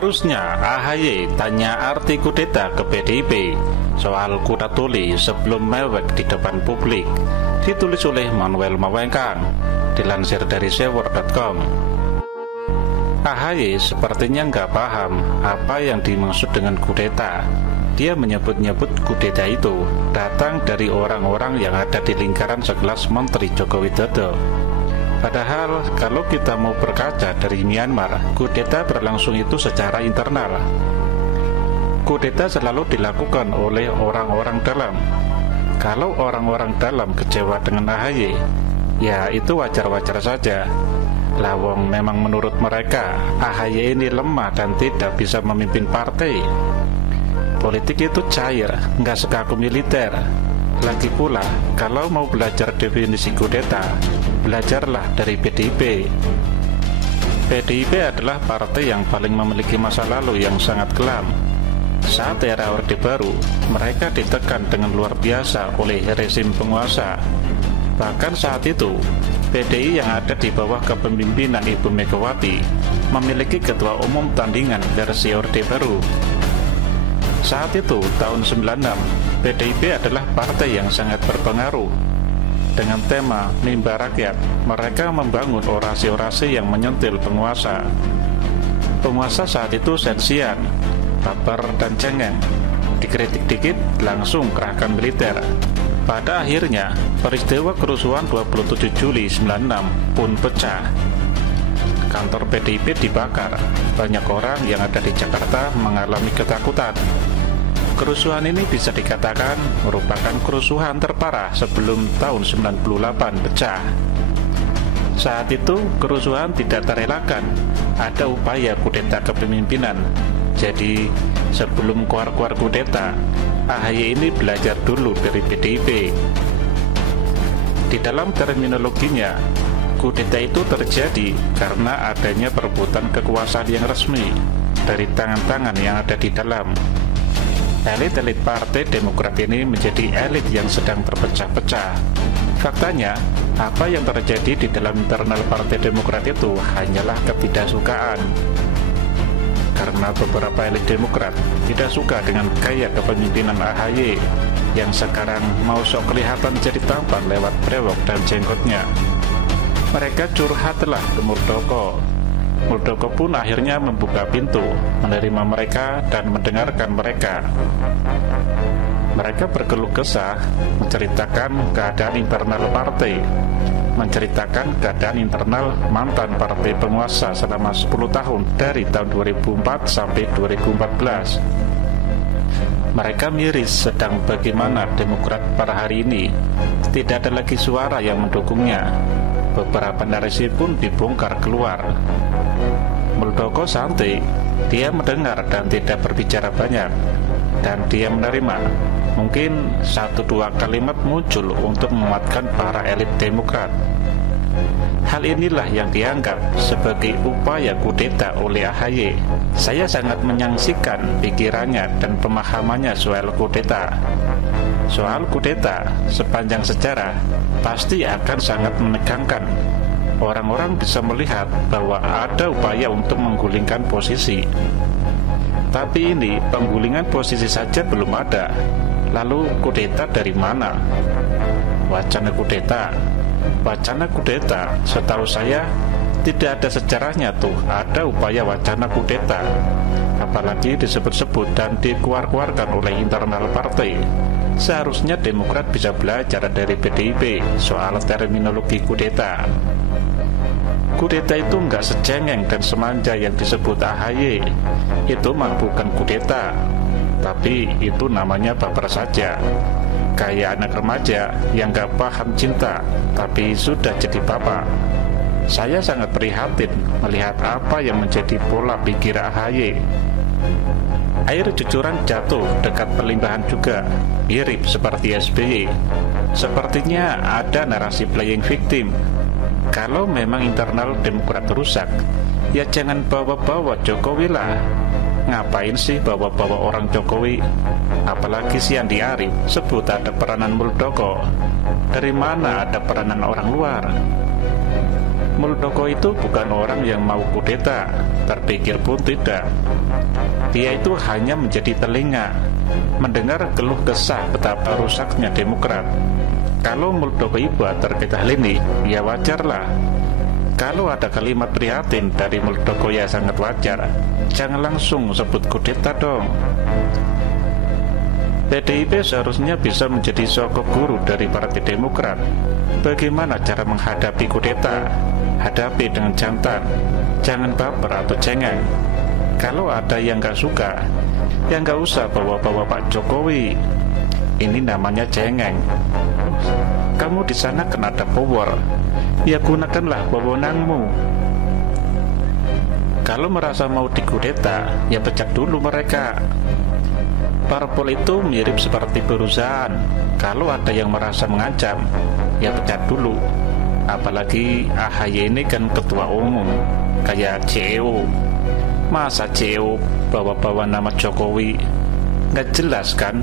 Seharusnya AHY tanya arti kudeta ke PDIP soal kuda tuli sebelum mewek di depan publik. Ditulis oleh Manuel Mawengkang, dilansir dari sewor.com. AHY sepertinya nggak paham apa yang dimaksud dengan kudeta. Dia menyebut-nyebut kudeta itu datang dari orang-orang yang ada di lingkaran sekelas Menteri Joko Widodo. Padahal kalau kita mau berkaca dari Myanmar, kudeta berlangsung itu secara internal. Kudeta selalu dilakukan oleh orang-orang dalam. Kalau orang-orang dalam kecewa dengan AHY, ya itu wajar-wajar saja. Lawang memang menurut mereka AHY ini lemah dan tidak bisa memimpin partai. Politik itu cair, nggak sekaku militer. Lagi pula, kalau mau belajar definisi kudeta, belajarlah dari PDIP. PDIP adalah partai yang paling memiliki masa lalu yang sangat kelam. Saat era Orde Baru, mereka ditekan dengan luar biasa oleh rezim penguasa. Bahkan saat itu, PDI yang ada di bawah kepemimpinan Ibu Megawati memiliki ketua umum tandingan versi Orde Baru. Saat itu, tahun 96, PDIP adalah partai yang sangat berpengaruh. Dengan tema Mimbar Rakyat, mereka membangun orasi-orasi yang menyentil penguasa. Penguasa saat itu sensian, baper dan cengeng. Dikritik dikit, langsung kerahkan militer. Pada akhirnya, peristiwa kerusuhan 27 Juli 96 pun pecah. Kantor PDIP dibakar. Banyak orang yang ada di Jakarta mengalami ketakutan. Kerusuhan ini bisa dikatakan merupakan kerusuhan terparah sebelum tahun 98 pecah. Saat itu, kerusuhan tidak terelakkan. Ada upaya kudeta kepemimpinan. Jadi, sebelum keluar-keluar kudeta, AHY ini belajar dulu dari PDIP. Di dalam terminologinya, kudeta itu terjadi karena adanya perebutan kekuasaan yang resmi dari tangan-tangan yang ada di dalam. Elit-elit Partai Demokrat ini menjadi elit yang sedang terpecah-pecah. Faktanya, apa yang terjadi di dalam internal Partai Demokrat itu hanyalah ketidaksukaan. Karena beberapa elit Demokrat tidak suka dengan gaya kepemimpinan AHY yang sekarang mau sok kelihatan jadi tampan lewat brewok dan jenggotnya. Mereka curhatlah ke Muldoko. Muldoko pun akhirnya membuka pintu, menerima mereka dan mendengarkan mereka. Mereka berkeluh kesah, menceritakan keadaan internal partai, menceritakan keadaan internal mantan partai penguasa selama 10 tahun dari tahun 2004 sampai 2014. Mereka miris sedang bagaimana Demokrat pada hari ini. Tidak ada lagi suara yang mendukungnya. Beberapa narasi pun dibongkar keluar. Muldoko santai, dia mendengar dan tidak berbicara banyak, dan dia menerima. Mungkin 1-2 kalimat muncul untuk menguatkan para elit Demokrat. Hal inilah yang dianggap sebagai upaya kudeta oleh AHY. Saya sangat menyaksikan pikirannya dan pemahamannya soal kudeta. Soal kudeta, sepanjang sejarah, pasti akan sangat menegangkan. Orang-orang bisa melihat bahwa ada upaya untuk menggulingkan posisi. Tapi ini penggulingan posisi saja belum ada. Lalu kudeta dari mana? Wacana kudeta. Wacana kudeta, setahu saya tidak ada sejarahnya tuh ada upaya wacana kudeta. Apalagi disebut-sebut dan dikeluarkan oleh internal partai. Seharusnya Demokrat bisa belajar dari PDIP soal terminologi kudeta. Kudeta itu nggak secengeng dan semanja yang disebut AHY. Itu mah bukan kudeta, tapi itu namanya baper saja. Kayak anak remaja yang nggak paham cinta, tapi sudah jadi bapak. Saya sangat prihatin melihat apa yang menjadi pola pikir AHY. Air cucuran jatuh dekat perlimbahan juga, mirip seperti SBY. Sepertinya ada narasi playing victim. Kalau memang internal Demokrat rusak, ya jangan bawa-bawa Jokowi lah. Ngapain sih bawa-bawa orang Jokowi? Apalagi si Andi Arief sebut ada peranan Muldoko. Dari mana ada peranan orang luar? Muldoko itu bukan orang yang mau kudeta, terpikir pun tidak. Dia itu hanya menjadi telinga, mendengar keluh kesah betapa rusaknya Demokrat. Kalau Muldoko buat terkait hal ini, ya wajarlah. Kalau ada kalimat prihatin dari Muldoko ya sangat wajar. Jangan langsung sebut kudeta dong. PDIP seharusnya bisa menjadi sokok guru dari Partai Demokrat. Bagaimana cara menghadapi kudeta? Hadapi dengan jantan, jangan baper atau cengeng. Kalau ada yang gak suka, ya gak usah bawa-bawa Pak Jokowi. Ini namanya cengeng. Kamu di sana kan ada power, ya gunakanlah wewenangmu. Kalau merasa mau dikudeta, ya pecat dulu mereka. Parpol itu mirip seperti perusahaan. Kalau ada yang merasa mengancam, ya pecat dulu. Apalagi AHY ini kan ketua umum, kayak CEO. Masa CEO bawa-bawa nama Jokowi? Nggak jelas kan?